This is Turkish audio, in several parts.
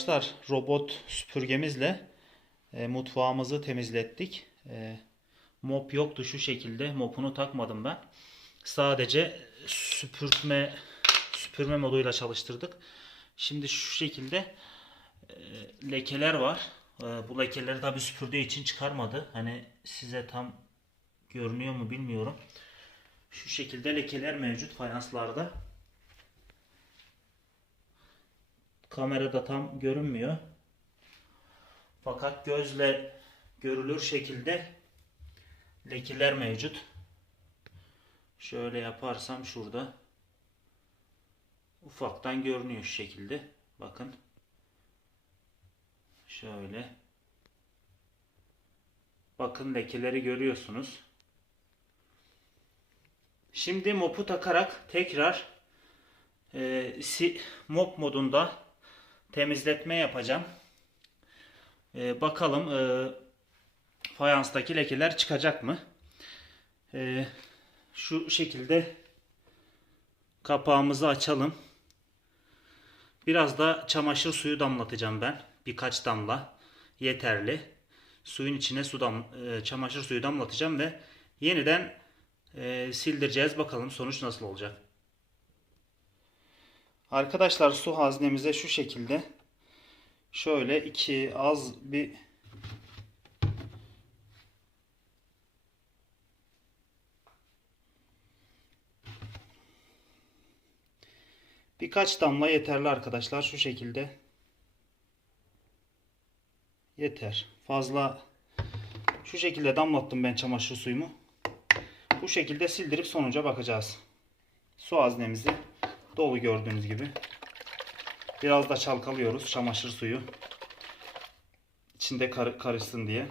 Arkadaşlar robot süpürgemizle e, mutfağımızı temizlettik. E, mop yoktu şu şekilde. Mopunu takmadım ben. Sadece süpürme süpürme moduyla çalıştırdık. Şimdi şu şekilde e, lekeler var. E, bu lekeleri tabi süpürdüğü için çıkarmadı. Hani size tam görünüyor mu bilmiyorum. Şu şekilde lekeler mevcut fayanslarda. Kamerada tam görünmüyor. Fakat gözle görülür şekilde lekeler mevcut. Şöyle yaparsam şurada ufaktan görünüyor şu şekilde. Bakın. Şöyle. Bakın lekeleri görüyorsunuz. Şimdi mopu takarak tekrar e, si, mop modunda temizletme yapacağım. E, bakalım e, fayanstaki lekeler çıkacak mı? E, şu şekilde kapağımızı açalım. Biraz da çamaşır suyu damlatacağım ben. Birkaç damla yeterli. Suyun içine su dam, e, çamaşır suyu damlatacağım ve yeniden e, sildireceğiz. Bakalım sonuç nasıl olacak. Arkadaşlar su haznemize şu şekilde. Şöyle iki az bir birkaç damla yeterli arkadaşlar şu şekilde. Yeter. Fazla şu şekilde damlattım ben çamaşır suyumu. Bu şekilde sildirip sonuca bakacağız. Su haznemizi dolu gördüğünüz gibi. Biraz da çalkalıyoruz çamaşır suyu. İçinde kar- karışsın diye.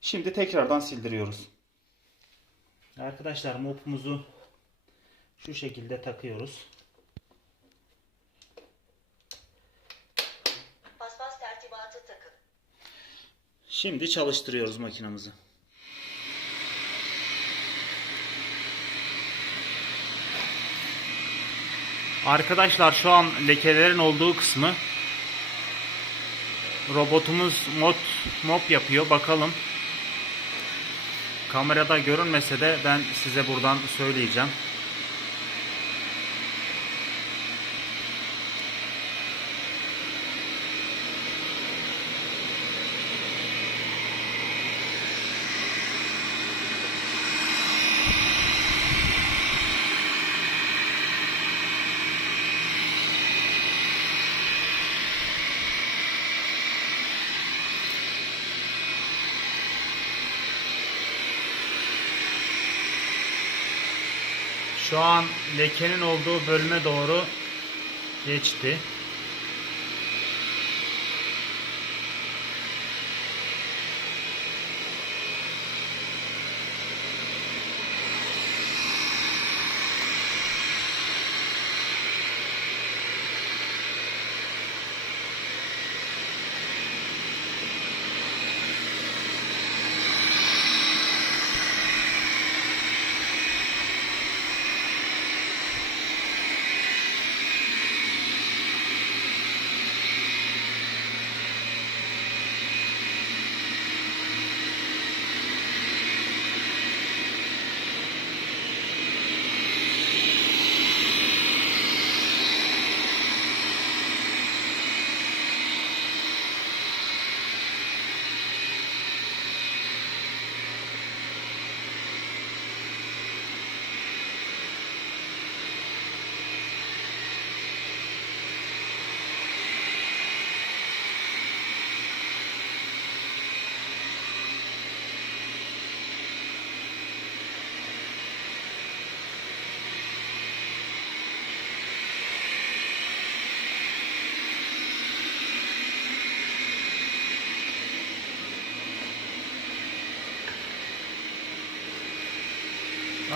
Şimdi tekrardan sildiriyoruz. Arkadaşlar mopumuzu şu şekilde takıyoruz. Paspas tertibatı takın. Şimdi çalıştırıyoruz makinamızı. Arkadaşlar şu an lekelerin olduğu kısmı robotumuz mod mop yapıyor. Bakalım. Kamerada görünmese de ben size buradan söyleyeceğim. Şu an lekenin olduğu bölüme doğru geçti.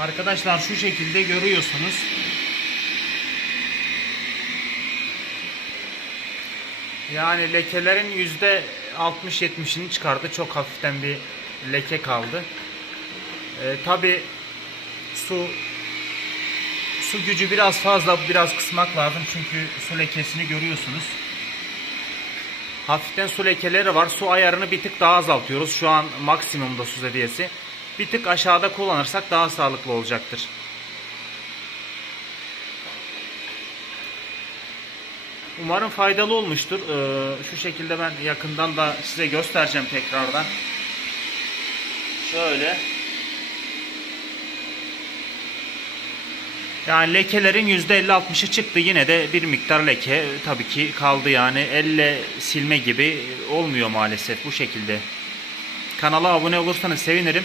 Arkadaşlar şu şekilde görüyorsunuz. Yani lekelerin yüzde 60-70'ini çıkardı. Çok hafiften bir leke kaldı. Ee, Tabi su su gücü biraz fazla biraz kısmak lazım çünkü su lekesini görüyorsunuz. Hafiften su lekeleri var. Su ayarını bir tık daha azaltıyoruz. Şu an maksimumda su seviyesi. Bir tık aşağıda kullanırsak daha sağlıklı olacaktır. Umarım faydalı olmuştur. Ee, şu şekilde ben yakından da size göstereceğim tekrardan. Şöyle. Yani lekelerin %50-60'ı çıktı. Yine de bir miktar leke tabii ki kaldı yani. Elle silme gibi olmuyor maalesef bu şekilde. Kanala abone olursanız sevinirim.